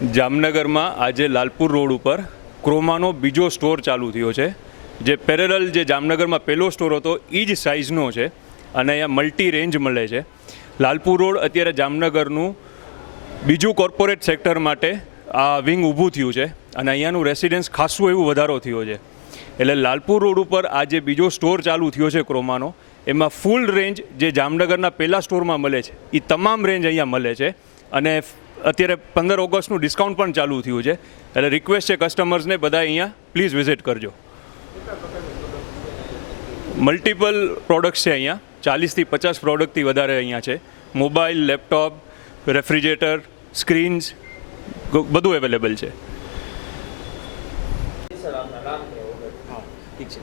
જામનગરમાં આજે લાલપુર રોડ ઉપર ક્રોમાનો બીજો સ્ટોર ચાલુ થયો છે, જે પેરેલલ જે જામનગરમાં પહેલો સ્ટોર હતો એ જ સાઇઝનો છે અને અહીંયા મલ્ટી રેન્જ મળે છે. લાલપુર રોડ અત્યારે જામનગરનું બીજું કોર્પોરેટ સેક્ટર માટે આ વિંગ ઊભું થયું છે અને અહીંયાનું રેસિડન્સ ખાસું એવું વધારો થયો છે. એટલે લાલપુર રોડ ઉપર આ જે બીજો સ્ટોર ચાલુ થયો છે ક્રોમાનો, એમાં ફૂલ રેન્જ જે જામનગરના પહેલા સ્ટોરમાં મળે છે એ તમામ રેન્જ અહીંયા મળે છે. અને અત્યારે 15 ઓગસ્ટનું ડિસ્કાઉન્ટ પણ ચાલુ થયું છે. એટલે રિક્વેસ્ટ છે કસ્ટમર્સને બધા અહીંયા પ્લીઝ વિઝિટ કરજો. મલ્ટિપલ પ્રોડક્ટ્સ છે અહીંયા, 40થી 50 પ્રોડક્ટથી વધારે અહીંયા છે. મોબાઈલ, લેપટોપ, રેફ્રિજરેટર, સ્ક્રીન્સ બધું અવેલેબલ છે. ઠીક છે.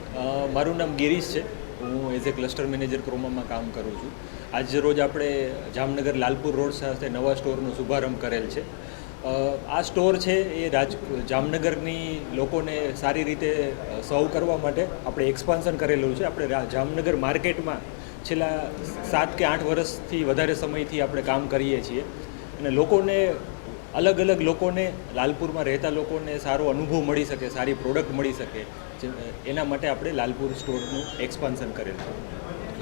મારું નામ ગિરીશ છે. હું એઝ એ ક્લસ્ટર મેનેજર ક્રોમામાં કામ કરું છું. આજ રોજ આપણે જામનગર લાલપુર રોડ સાથે નવા સ્ટોરનો શુભારંભ કરેલ છે. આ સ્ટોર છે એ જામનગરની લોકોને સારી રીતે સર્વ કરવા માટે આપણે એક્સપાન્શન કરેલું છે. આપણે જામનગર માર્કેટમાં છેલ્લા 7 કે 8 વર્ષથી વધારે સમયથી આપણે કામ કરીએ છીએ અને લોકોને અલગ અલગ લોકોને લાલપુરમાં રહેતા લોકોને સારો અનુભવ મળી શકે, સારી પ્રોડક્ટ મળી શકે, એના માટે આપણે લાલપુર સ્ટોરનું એક્સપાન્શન કરેલું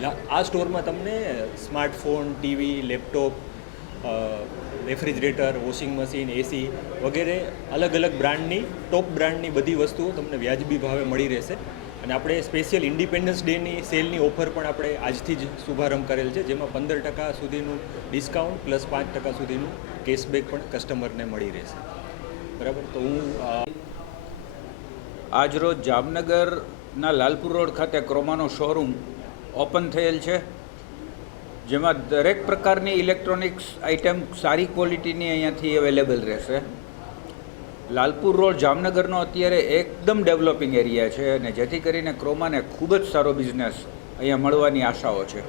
છે. આ સ્ટોરમાં તમને smartphone, TV, laptop, refrigerator, washing machine, AC વગેરે અલગ અલગ બ્રાન્ડની, ટોપ બ્રાન્ડની બધી વસ્તુઓ તમને વ્યાજબી ભાવે મળી રહેશે. અને આપણે સ્પેશિયલ ઇન્ડિપેન્ડન્સ ડેની સેલની ઓફર પણ આપણે આજથી જ શુભારંભ કરેલ છે, જેમાં 15% સુધીનું ડિસ્કાઉન્ટ પ્લસ 5% સુધીનું કેશબેક પણ કસ્ટમરને મળી રહેશે. બરાબર. તો હું આજરોજ જામનગરના લાલપુર રોડ ખાતે ક્રોમાનો શોરૂમ ઓપન થયેલ છે, જેમાં દરેક પ્રકારની ઇલેક્ટ્રોનિક્સ આઇટમ સારી ક્વોલિટીની અહીંયાથી અવેલેબલ રહેશે. લાલપુર રોડ જામનગરનો અત્યારે એકદમ ડેવલપિંગ એરિયા છે અને જેથી કરીને ક્રોમાને ખૂબ જ સારો બિઝનેસ અહીંયા મળવાની આશાઓ છે.